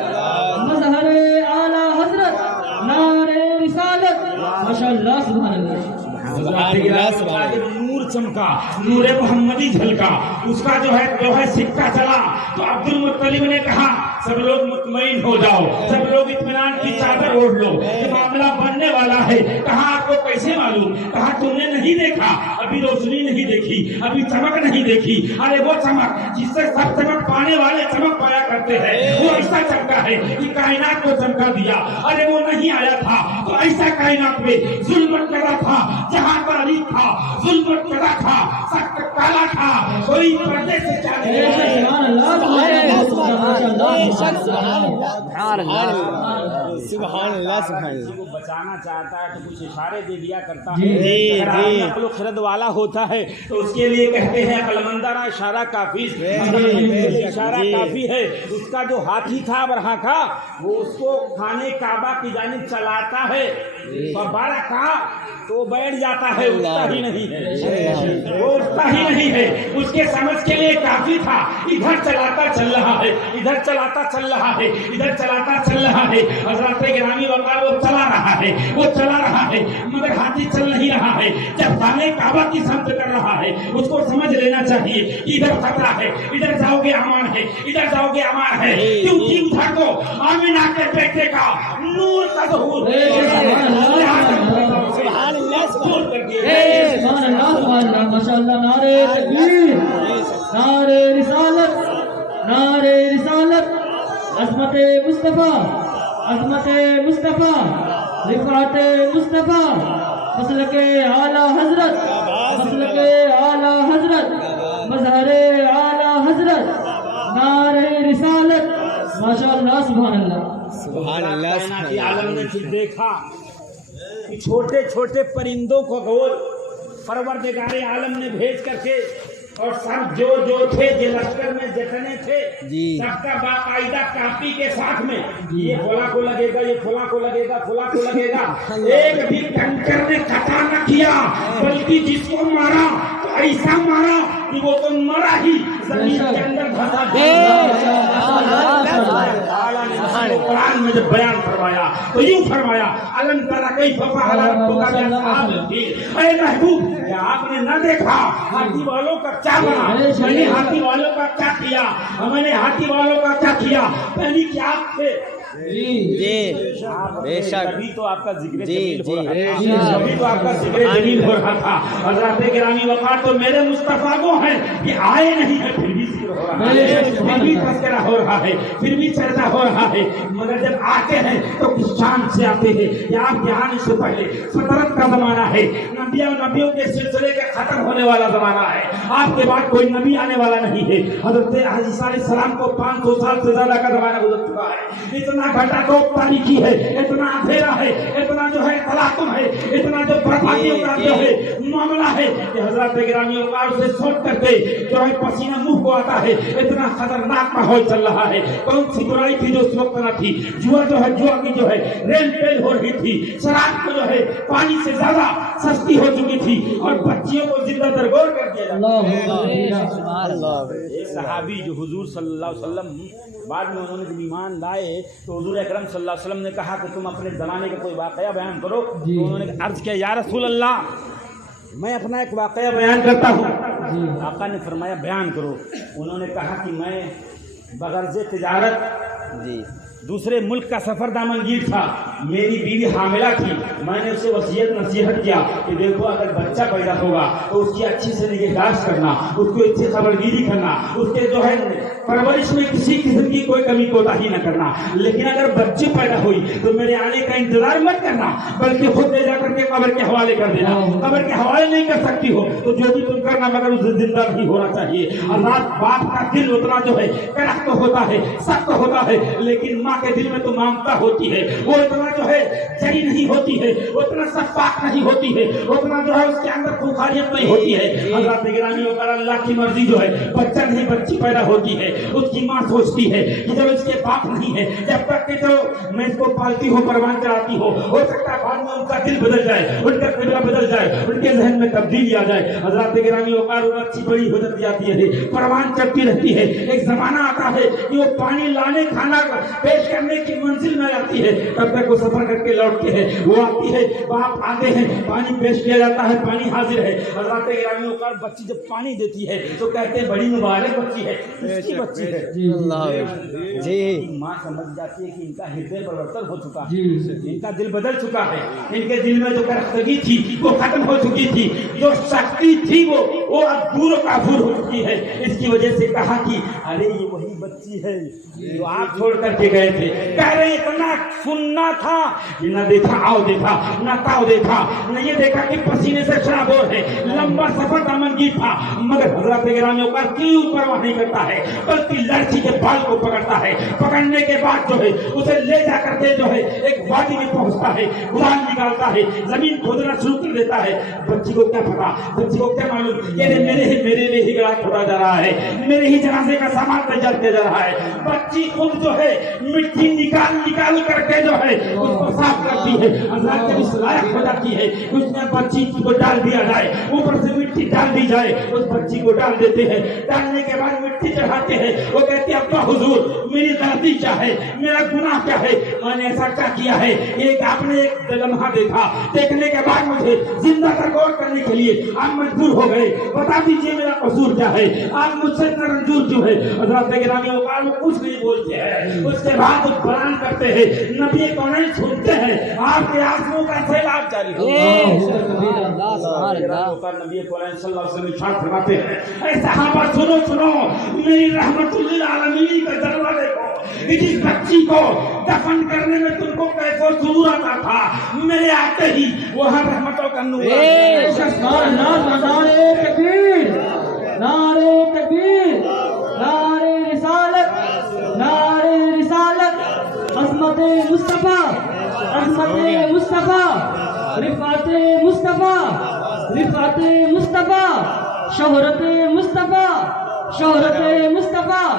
मजहरे आला हजरत, नारे रिसालत। माशाअल्लाह सुभान अल्लाह। नूर चमका, नूरे मोहम्मदी झलका, उसका जो है सिक्का चला तो अब्दुल मुत्तलिब ने कहा सब लोग मुतमईन हो जाओ, सब लोग इत्मीनान की चादर ओढ़ लो, ये मामला बनने वाला है। कहा आपको कैसे मालूम? कहा तुमने नहीं देखा, अभी रोशनी नहीं देखी, अभी चमक नहीं देखी। अरे वो चमक जिससे सब चमक पाने वाले चमक पाया करते हैं, वो ऐसा चमका है कि कायनात को चमका दिया। अरे वो नहीं आया था तो ऐसा कायनात में जुल्मत करा था, जहाँ तारीख था, जुल्मत करा था, सख्त काला था, कोई पर्दे से चाहे को बचाना चाहता है तो कुछ इशारे दे दिया करता है। अगर खरद वाला होता है तो उसके लिए कहते हैं अकलमंदाना इशारा काफी, इशारा काफी है। उसका जो हाथी था बरहा का, वो उसको खाने काबा की जानिब चलाता है, बारह का तो बैठ जाता है, उठता ही नहीं है, वो उठता ही नहीं है। उसके समझ के लिए काफी था, इधर चलाता चल रहा है, इधर चलाता चल रहा है, इधर चलाता चल रहा है। हज़रत गिरामी वकार वो चला रहा है, वो चला रहा है, मगर हाथी चल नहीं रहा है। जब खाने काबा की समझ कर रहा है, उसको समझ लेना चाहिए इधर खतरा है, इधर जाओगे अमान है, इधर जाओगे अमान है, क्योंकि उधर को आमिना के बेटे का नूर का ज़हूर माशाअल्लाह। नारे तकबीर, नारे रिसालत, नारे रिसालत, अज़मते मुस्तफा, अज़मते मुस्तफा, रिफ़ाते मुस्तफा, मसलके आला हजरत, मसलके आला हजरत, मजहरे आला हजरत, नारे रिसालत। माशाअल्लाह सुभान अल्लाह, सुभान अल्लाह। आलम ने फिर देखा कि छोटे छोटे परिंदों को गोल परवरदिगारे आलम ने भेज करके, और सब जो थे जो लश्कर में जितने थे सबका बाकायदा कापी के साथ में ये फला को लगेगा, ये फला को लगेगा, फला को लगेगा। एक भी कंकर ने कटा न किया, बल्कि जिसको मारा तो ऐसा मारा कि वो तो मरा ही जमीन के अंदर धंसा। कुरान में जब बयान फरमाया तो यूं फरमाया, अलम तरा कैफ फअल रब्बुका बिअस्हाबिल फील। ऐ महबूब, आपने न देखा हाथी वालों का क्या बना, मैंने हाथी वालों का क्या किया, मैंने हाथी वालों का क्या किया। पहली क्या थे بے شک تبھی تو آپ کا ذکر جی جمیل ہو جی رہا تھا، تبھی تو آپ کا ذکر جمیل ہو رہا تھا۔ حضرات گرامی وقار تو میرے مصطفیٰ وہ ہیں کہ آئے نہیں ہے پھر بھی ذکر ہو رہا ہے، پھر بھی تذکرہ ہو رہا ہے، پھر بھی چرچا ہو رہا ہے، مگر جب آتے ہیں تو کس شان سے آتے ہیں؟ یا آپ کے آنے سے پہلے فطرت کا زمانہ ہے، نبیوں کے سلسلے کے ختم ہونے والا زمانہ ہے، آپ کے بعد کوئی نبی آنے والا نہیں ہے۔ حضرت عیسیٰ علیہ السلام کو 500 سال سے زیادہ کا زمانہ گزر چکا ہے، اتنا گھٹا تو تاریخی ہے، اتنا اندھیرا ہے، اتنا جو ہے تلاطم ہے، اتنا جو بربادیوں کا جو ہے معاملہ ہے کہ حضرات گرامی اوقات سے سوچ کرتے جو ہے پسینہ منہ کو آتا ہے، اتنا خطرناک ماحول چل رہا ہے۔ کون سی برائی تھی جو اس وقت نہ تھی؟ جوا کی جو ہے ریل پیل ہو رہی تھی، شراب کو جو ہے پانی سے زیادہ سستی ہو چکی تھی، اور بچیوں کو زندہ درگور کر دیا جاتا۔ ایک صحابی جو حضور صلی اللہ علیہ وسلم بعد میں انہوں نے جب ایمان لائے تو حضور اکرم صلی اللہ علیہ وسلم نے کہا کہ تم اپنے زمانے کا کوئی واقعہ بیان کرو، تو انہوں نے عرض کیا یا رسول اللہ میں اپنا ایک واقعہ بیان کرتا ہوں۔ آقا نے فرمایا بیان کرو۔ انہوں نے کہا کہ میں بغرض تجارت دوسرے ملک کا سفر دامنگیر تھا، میری بیوی حاملہ تھی، میں نے اسے وصیت نصیحت کیا کہ دیکھو اگر بچہ پیدا ہوگا تو اس کی اچھی سے نگہداشت کرنا، اس کو اچھی خبرگیری کرنا، اس کے جو ہے پرورش میں کسی قسم کی کوئی کمی کوتاہی نہ کرنا، لیکن اگر بچی پیدا ہوئی تو میرے آنے کا انتظار مت کرنا، بلکہ خود لے جا کر کے قبر کے حوالے کر دینا۔ قبر کے حوالے نہیں کر سکتی ہو تو جو بھی تم کرنا مگر اسے زندہ نہیں ہونا چاہیے۔ آزاد باپ کا دل اتنا جو ہے کڑک تو ہوتا ہے، سخت ہوتا ہے، لیکن ماں کے دل میں تو ممتا ہوتی ہے، وہ اتنا جو ہے جری نہیں ہوتی ہے، اتنا شفاف نہیں ہوتی ہے، اتنا جو ہے اس کے اندر خوخاریت نہیں ہوتی ہے۔ حضرات گرامی اوپر اللہ کی مرضی جو ہے بچہ نہیں بچی پیدا ہوتی ہے، اس کی ماں سوچتی ہے کہ جب اس کے باپ نہیں ہے، جب تک کہ جو میں اس کو پالتی ہوں پروان چڑھاتی ہو سکتا ہے بعد میں ان کا دل بدل جائے، ان کا قبلہ بدل جائے، ان کے ذہن میں تبدیلی آ جائے۔ حضرات گرامی اوقات وہ اچھی بڑی ہو جاتی ہے، پروان چڑھتی رہتی ہے، ایک زمانہ آتا ہے کہ وہ پانی لانے کھانا پیش کرنے کی منزل میں آتی ہے، تب تک وہ سفر کر کے لوٹتی ہے، وہ آتی ہے، باپ آتے ہیں، پانی پیش کیا جاتا ہے، پانی حاضر ہے۔ حضرات گرامی اوقات بچی جب پانی دیتی ہے تو کہتے ہیں بڑی مبارک بچی ہے، اس کی بچی ہے۔ ماں سمجھ جاتی ہے کہ ان کا ہردے پرورتن ہو چکا ہے، ان کا دل بدل چکا ہے، ان کے دل میں جو کرختگی تھی وہ ختم ہو چکی تھی، جو سختی تھی وہ اب دور و کافور ہو چکی ہے۔ اس کی وجہ سے کہا کہ ارے یہ وہی بچی ہے جو آپ چھوڑ کر کے گئے تھے۔ کہہ رہے اتنا سننا تھا کہ نہ دیکھا آؤ دیکھا، نہ تاؤ دیکھا، نہ یہ دیکھا کہ پسینے سے شرابور ہے، لمبا سفر دامنگیر تھا، مگر حضرات گرامی اوقات کیوں پرواہ نہیں کرتا ہے، بلکہ لڑکی کے بال کو پکڑتا ہے، پکڑنے کے بعد جو ہے اسے لے جا کر کے جو ہے ایک وادی میں پہنچتا ہے، قرآن نکالتا ہے، زمین کھودنا شروع کر دیتا ہے۔ بچی کو کیا پتا، بچی کو کیا معلوم یہ میرے لیے ہی گڑا کھودا جا رہا ہے، میرے ہی جنازے کا سامان تیار کیا جا رہا ہے۔ بچی خود جو ہے مٹی نکال کر کے جو ہے اس کو صاف کرتی ہے، حضرات جب اس لائق ہو جاتی ہے اس میں بچی کو ڈال دیا جائے، اوپر سے مٹی ڈال دی جائے، اس بچی کو ڈال دیتے ہیں، ڈالنے کے بعد مٹی چڑھاتے ہیں، وہ کہتے ہیں ابا حضور میری غلطی کیا ہے، میرا گناہ کیا ہے، میں نے ایسا کیا کیا ہے؟ ایک آپ نے ایک لمحہ دیکھا، دیکھنے کے بعد مجھے زندہ غور کرنے کے لیے آپ مجبور ہو گئے، بتا دیجئے میرا قصور کیا ہے، آپ مجھ سے اتنا رنجور کیوں ہے؟ حضرات گرامی اوقات وہ کچھ نہیں بولتے ہیں، اس کے بعد وہ بیان کرتے ہیں، نبی کونین سنتے ہیں، آپ کے آنسوؤں کا سیلاب جاری ہو۔ نبی کونین صلی اللہ علیہ وسلم ارشاد فرماتے ہیں اے صحابہ سنو میری رحمت للعالمین کا جلوہ دیکھو، جس بچی کو دفن کرنے میں تم کو کیف و سرور آتا تھا، میرے آتے ہی وہاں رحمتوں کا نور نعرے تکبیر، نعرے تکبیر، نعرے رسالت، نعرے رسالت، عظمت مصطفیٰ، عظمت مصطفیٰ، رفعت مصطفیٰ، رفعت مصطفیٰ، شہرت مصطفیٰ، شہرت مصطفیٰ،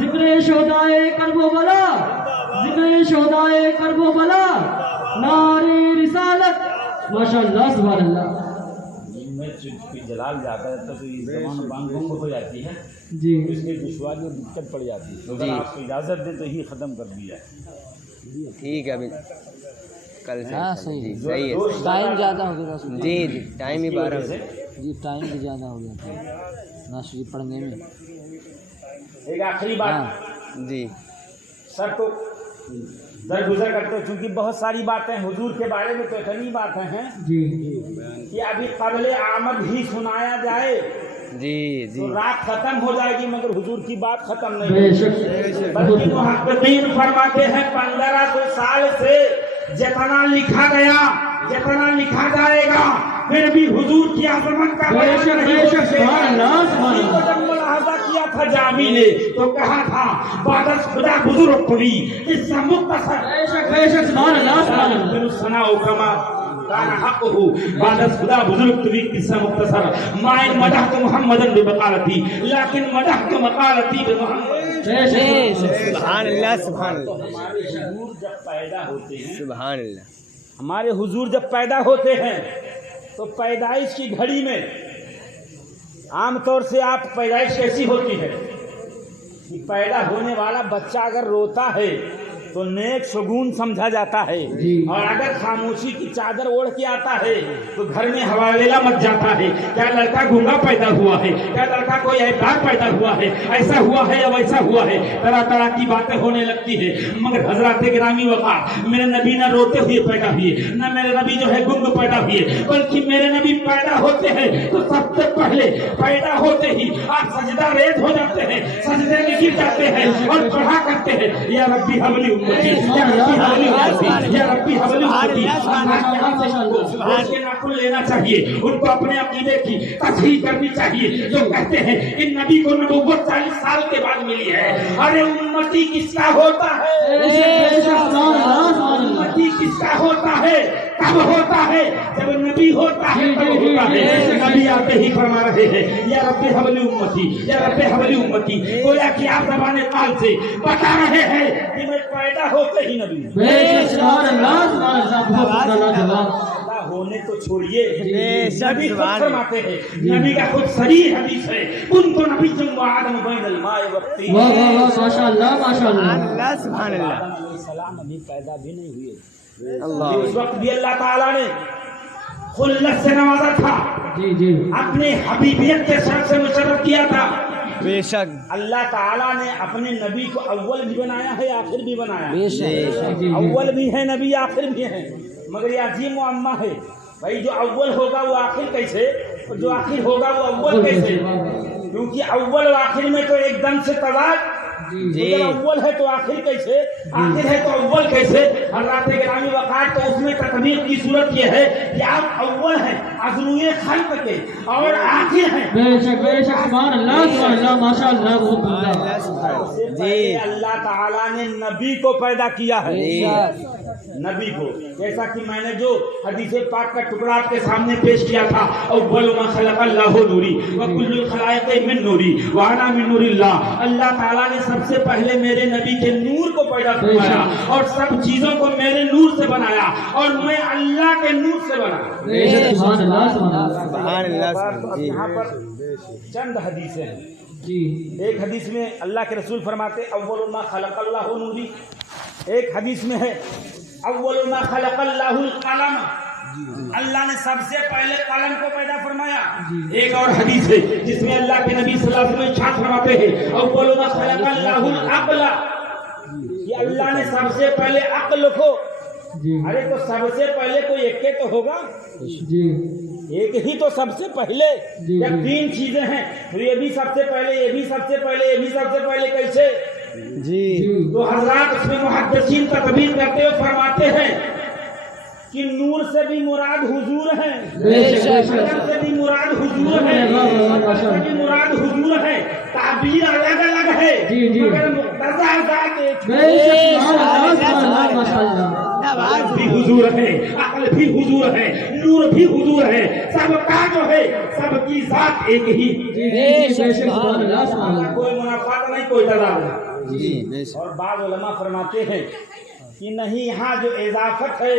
ذکر شہدائے کرب و بلا، ذکر شہدائے کرب و بلا، نعرے رسالت، ماشاءاللہ سبحان اللہ۔ میں کوئی جلال جاتا ہے تو یہ زبان بانگ بنگ ہو جاتی ہے جی اس میں دشواری اور دقت پڑ جاتی ہے، اگر آپ کو اجازت دیں تو ہی ختم کر دیا ہے۔ ٹھیک ہے ابھی کل سے صحیح صحیح ہے، ٹائم زیادہ ہو گیا تھا جی ٹائم ہی 12 بجے۔ جی ٹائم بھی زیادہ ہو گیا تھا ناشری پڑھنے میں۔ ایک آخری بات جی سر کو درگزر کرتے ہیں، چونکہ بہت ساری باتیں حضور کے بارے میں تو اتنی باتیں ہیں کہ ابھی قبل آمد ہی سنایا جائے جی تو رات ختم ہو جائے گی مگر حضور کی بات ختم نہیں ہوگی، بلکہ محققین فرماتے ہیں 1500 سال سے جتنا لکھا گیا، جتنا لکھا جائے گا، پھر بھی حضور کی عظمت کا بیان نہیں ہو سکے۔ جب ملاحظہ کیا تھا جامی نے تو کہا تھا بعد از خدا بزرگ کوئی قصہ مختصر سنا کما کان حق ہو، بعد از خدا بزرگ کوئی قصہ مختصر، مائن مدح تو محمدن بقالتی لیکن مدح تو مقالتی بمحمد۔ سبحان اللہ سبحان اللہ ہمارے حضور جب پیدا ہوتے ہیں، سبحان اللہ، ہمارے حضور جب پیدا ہوتے ہیں تو پیدائش کی گھڑی میں عام طور سے آپ پیدائش کیسی ہوتی ہے کہ پیدا ہونے والا بچہ اگر روتا ہے تو نیک شگون سمجھا جاتا ہے، اور اگر خاموشی کی چادر اوڑھ کے آتا ہے تو گھر میں ہوا ویلا مچ جاتا ہے، کیا لڑکا گونگا پیدا ہوا ہے، کیا لڑکا کوئی ایبدار پیدا ہوا ہے، ایسا ہوا ہے یا ویسا ہوا ہے، طرح طرح کی باتیں ہونے لگتی ہے۔ مگر حضرات گرامی وقار، میرے نبی نہ روتے ہوئے پیدا ہوئے، نہ میرے نبی جو ہے گنگ پیدا ہوئے، بلکہ میرے نبی پیدا ہوتے ہیں تو سب سے پہلے پیدا ہوتے ہی آپ سجدہ ریز ہو جاتے ہیں، سجدے میں گر جاتے ہیں اور پڑھا کرتے ہیں یا ربی حولی امتی، یا ربی حولی امتی، یا ربی حولی امتی۔ اس کے ناخن لینا چاہیے، ان کو اپنے عقیدے کی تصحیح کرنی چاہیے جو کہتے ہیں کہ نبی کو نبوت 40 سال کے بعد ملی ہے۔ ارے امتی کس کا ہوتا ہے؟ امتی کس کا ہوتا ہے؟ کب ہوتا ہے؟ جب نبی ہوتا ہے تب ہوتا ہے۔ نبی آتے ہی فرما رہے ہیں یا رب حولی امتی، یا رب حولی امتی، گویا کہ آپ زبان قال سے بتا رہے ہیں کہ میں پیدا ہوتے ہی نبی ہوں۔ پیدا ہونے تو چھوڑیے، نبی خود فرماتے ہیں، نبی کا خود صریح حدیث ہے، کنت نبی و آدم بین الماء والطین۔ ماشاء اللہ ماشاء اللہ سبحان اللہ آدم علیہ السلام ابھی پیدا بھی نہیں ہوئے، اللہ اس وقت بھی اللہ تعالیٰ نے خلت سے نوازا تھا، جی اپنے حبیبیت کے ساتھ سے مشرف کیا تھا۔ بے شک اللہ تعالیٰ نے اپنے نبی کو اول بھی بنایا ہے آخر بھی بنایا ہے، بے شک اول بھی ہے نبی، آخر بھی ہے، مگر یہ عظیم معمہ ہے بھائی، جو اول ہوگا وہ آخر کیسے، اور جو آخر ہوگا وہ اول کیسے؟ کیونکہ اول و آخر میں تو ایک دم سے تضاد، جب اول ہے تو آخر کیسے، آخر ہے تو اول کیسے؟ حضرات گرامی وقار، تو اس میں تطبیق کی صورت یہ ہے کہ آپ اول ہیں ازروئے خلق کے اور آخر ہیں۔ بے شک سبحان اللہ ماشاء اللہ بہت عمدہ۔ اس سے پہلے اللہ تعالیٰ نے نبی کو پیدا کیا ہے، نبی کو، جیسا کہ میں نے جو حدیث پاک کا ٹکڑا آپ کے سامنے پیش کیا تھا، اول ما خلق اللہ نوری وکل الخلائق من نوری وانا من نور اللہ، اللہ تعالیٰ نے سب سے پہلے میرے نبی کے نور کو پیدا فرمایا اور سب چیزوں کو میرے نور سے بنایا اور میں اللہ کے نور سے بنا۔ سبحان اللہ سبحان اللہ جی۔ یہاں پر چند حدیثیں ہیں، جی ایک حدیث میں اللہ کے رسول فرماتے اول ما خلق اللہ نوری، ایک حدیث میں ہے اول ما خلق اللہ القلم، اللہ نے سب سے پہلے قلم کو پیدا فرمایا۔ ایک اور حدیث ہے جس میں اللہ کے نبی صلی اللہ علیہ وسلم ارشاد فرماتے ہیں اول ما خلق اللہ العقل، کہ اللہ نے سب سے پہلے عقل کو، ارے تو سب سے پہلے کوئی ایک کے تو ہوگا، ایک ہی تو سب سے پہلے، یا تین چیزیں ہیں، پھر یہ بھی سب سے پہلے، یہ بھی سب سے پہلے، یہ بھی سب سے پہلے، کیسے؟ تو حضرات اس میں محدثین تطبیق کرتے ہوئے فرماتے ہیں کہ نور سے بھی مراد حضور ہے، قلم سے بھی مراد حضور ہے، قلم سے بھی مراد حضور ہے، تعبیر الگ الگ ہے مگر مقتضا ذات ایک ہے۔ بھی حضور ہے، عقل بھی حضور ہے، نور بھی حضور ہے، سب کا جو ہے سب کی ذات ایک ہی، کوئی منافات نہیں، کوئی تضاد نہیں۔ اور بعض علماء فرماتے ہیں کہ نہیں، یہاں جو اضافت ہے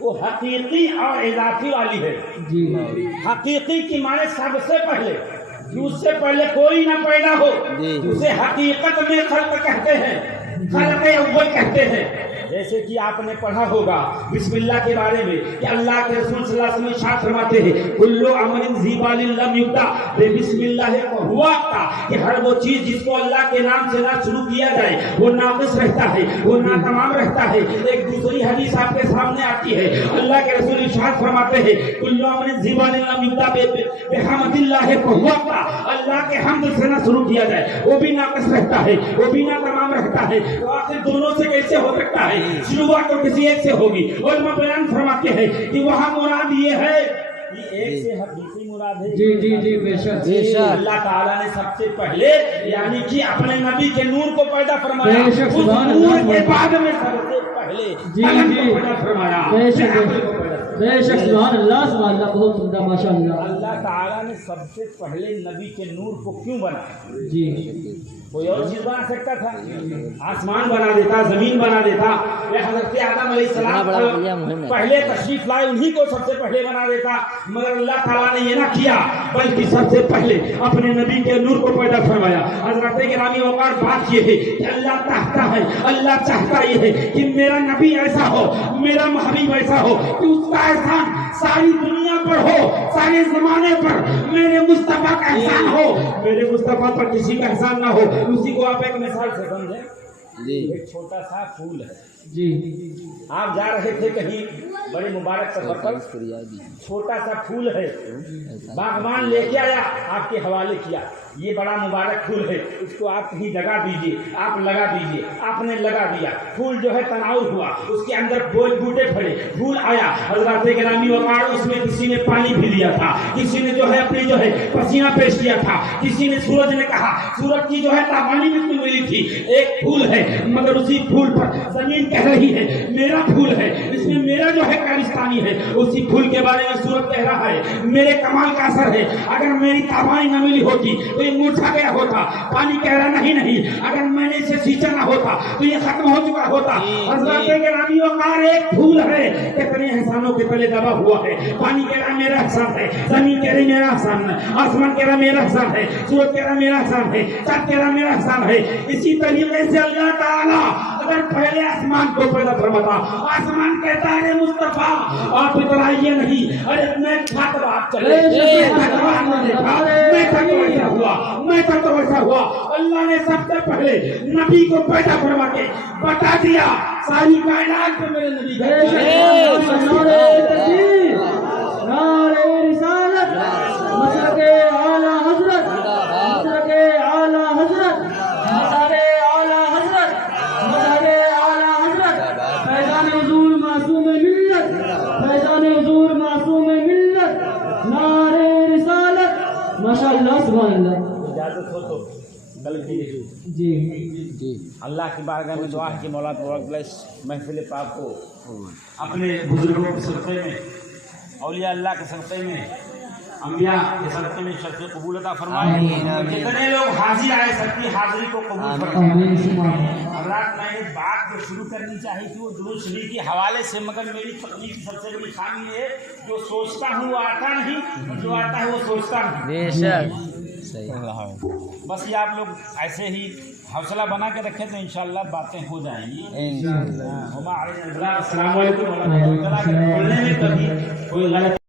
وہ حقیقی اور اضافی والی ہے۔ حقیقی کی معنی سب سے پہلے، کہ اس سے پہلے کوئی نہ پیدا ہو، اسے حقیقت میں خلق کہتے ہیں، خلق اول کہتے ہیں۔ जैसे कि आपने पढ़ा होगा बिस्मिल्लाह के बारे में कि अल्लाह के रसूल सल्लल्लाहु अलैहि वसल्लम इरशाद फरमाते हैं कुल्लु अमरिन ज़ीबालिन लम युब्दा बिस्मिल्लाह हुआ का, कि हर वो चीज जिसको अल्लाह के नाम से ना शुरू किया जाए वो नाक़िस रहता है, वो नातमाम रहता है। एक दूसरी हदीस आपके सामने आती है, अल्लाह के रसूल इरशाद फरमाते हैं कुल्लु अमरिन ज़ीबालिन लम युब्दा बिहमदिल्लाह हुआ का, अल्लाह के हम्द से ना शुरू किया जाए वो भी नाक़िस रहता है, वो भी नातमाम रहता है। तो आखिर दोनों से कैसे हो सकता है? शुरुआत तो किसी एक से होगी। और मैं बयान फरमाते हैं कि वहाँ मुराद ये है कि एक से हकीकी मुराद है। जी जी जी बेशक बेशक। अल्लाह ताला ने सबसे पहले यानी कि अपने नबी के नूर को पैदा फरमाया, बेशक, उस सुभान नूर अल्लाह। के बाद में सबसे पहले जी, कलम जी। को पैदा फरमाया, बेशक अक़ल को पैदा फरमाया। बेशक सुभान अल्लाह बहुत उम्दा माशाअल्लाह। अल्लाह ताला ने सबसे पहले नबी के नूर को क्यों बनाया? जी कोई और चीज बना सकता था? आसमान बना देता, जमीन बना देता, या हज़रत आदम अलैहिस्सलाम बड़ा बढ़िया मुहिम है। पहले तशरीफ लाए उन्हीं को सबसे पहले बना देता। मगर अल्लाह ताला ने ये ना किया, बल्कि सबसे पहले अपने नबी के नूर को पैदा फरमाया। हज़रत गिरामी वक़ार बात ये है कि अल्लाह चाहता है, अल्लाह चाहता ये है कि मेरा नबी ऐसा हो, मेरा महबूब ऐसा हो कि उसका एहसान सारी दुनिया पर हो, सारे जमाने पर मेरे मुस्तफा का एहसान हो, मेरे मुस्तफा पर किसी का एहसान ना हो। उसी को आप एक मिसाल से समझें। जी एक छोटा सा फूल है, जी आप जा रहे थे कहीं बड़े मुबारक सफर पर, छोटा सा फूल है, बागवान लेके आया, आपके हवाले किया, ये बड़ा मुबारक फूल है, इसको आप कहीं लगा दीजिए, आप लगा दीजिए। आपने लगा दिया, फूल जो है तनाउर हुआ, उसके अंदर बोल बूटे फड़े, फूल आया। हज़रत गिरामी वक़ार उसमें किसी ने पानी भी दिया था, किसी ने जो है अपनी जो है पसीना पेश किया था, किसी ने सूरज ने कहा, सूरज की जो है ताबानी भी उसमें मिली थी। एक फूल है, मगर उसी फूल पर जमीन कह रही है मेरा फूल है, इसमें मेरा जो है कारस्तानी है। उसी फूल के बारे में सूरज कह रहा है मेरे कमाल का असर है, अगर मेरी ताबानी न मिली होती तो ये मुरझा गया होता। पानी कह रहा नहीं, अगर मैंने इसे सींचा ना होता तो ये खत्म हो चुका होता। हज़रत गिरामी वक़ार एक फूल है, कितने एहसानों के तले दबा हुआ है। पानी कह रहा मेरा एहसान है, जमीन कह रही मेरा एहसान है, आसमान कह रहा मेरा एहसान है, सूरज कह रहा मेरा एहसान है, चाँद कह रहा मेरा एहसान है। इसी तरीके से अल्लाह ताला अगर पहले आसमान को पैदा फरमाता, आसमान कहता है मुस्तफा आप इतराइए नहीं, अरे मैं छत बात चले, मैं तक वैसा हुआ, मैं तक तो वैसा हुआ। अल्लाह ने सबसे पहले नबी को पैदा फरमा के बता दिया सारी कायनात में मेरे नबी नारे रिसालत मसलके आला हज़रत, मसलके आला हज़रत, मसलके आला हज़रत, मसलके आला हज़रत, फैज़ान हुज़ूर मासूम मिल्लत, फैज़ान हुज़ूर मासूम मिल्लत, नारे रिसालत माशाअल्लाह सुभान अल्लाह। इजाजत हो तो गलती जी जी अल्लाह की बारगाह में दुआ है कि मौला तबारक इस महफिल पाक को अपने बुजुर्गों के सदक़े में, औलिया अल्लाह के सदक़े में, अंबिया के सदक़े में शर्फ़ कबूल अता फरमाए। जितने लोग हाजिर आए सबकी हाजिरी को कबूल फरमाए। आमीन सुभान हज़रात मैंने बात जो शुरू करनी चाहिए थी वो दुरूद शरीफ के हवाले से, मगर मेरी तकलीफ की सबसे बड़ी खामी है जो सोचता हूँ वो आता नहीं, और जो आता है वो सोचता नहीं। बेशक सही बस ये आप लोग ऐसे ही हौसला बना के रखें तो इंशाअल्लाह बातें हो जाएंगी। इंशाअल्लाह। अस्सलाम वालेकुम। बोलने में कभी कोई गलत